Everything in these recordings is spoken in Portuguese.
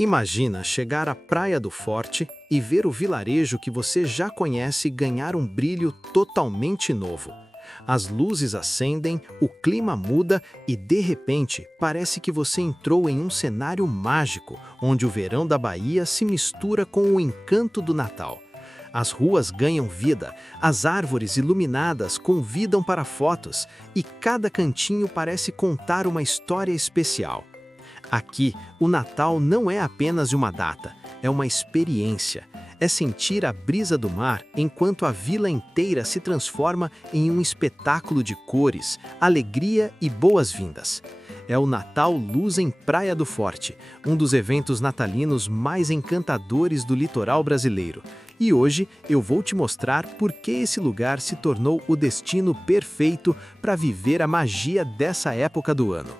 Imagina chegar à praia do Forte e ver o vilarejo que você já conhece ganhar um brilho totalmente novo. As luzes acendem, o clima muda e, de repente, parece que você entrou em um cenário mágico, onde o verão da Bahia se mistura com o encanto do Natal. As ruas ganham vida, as árvores iluminadas convidam para fotos e cada cantinho parece contar uma história especial. Aqui, o Natal não é apenas uma data, é uma experiência. É sentir a brisa do mar enquanto a vila inteira se transforma em um espetáculo de cores, alegria e boas-vindas. É o Natal Luz em Praia do Forte, um dos eventos natalinos mais encantadores do litoral brasileiro. E hoje eu vou te mostrar por que esse lugar se tornou o destino perfeito para viver a magia dessa época do ano.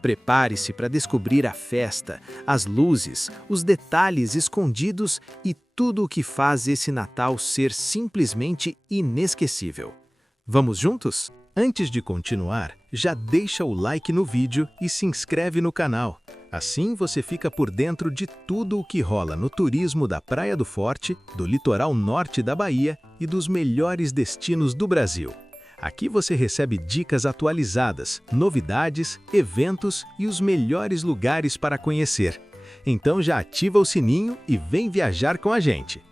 Prepare-se para descobrir a festa, as luzes, os detalhes escondidos e tudo o que faz esse Natal ser simplesmente inesquecível. Vamos juntos? Antes de continuar, já deixa o like no vídeo e se inscreve no canal. Assim você fica por dentro de tudo o que rola no turismo da Praia do Forte, do Litoral Norte da Bahia e dos melhores destinos do Brasil. Aqui você recebe dicas atualizadas, novidades, eventos e os melhores lugares para conhecer. Então já ativa o sininho e vem viajar com a gente!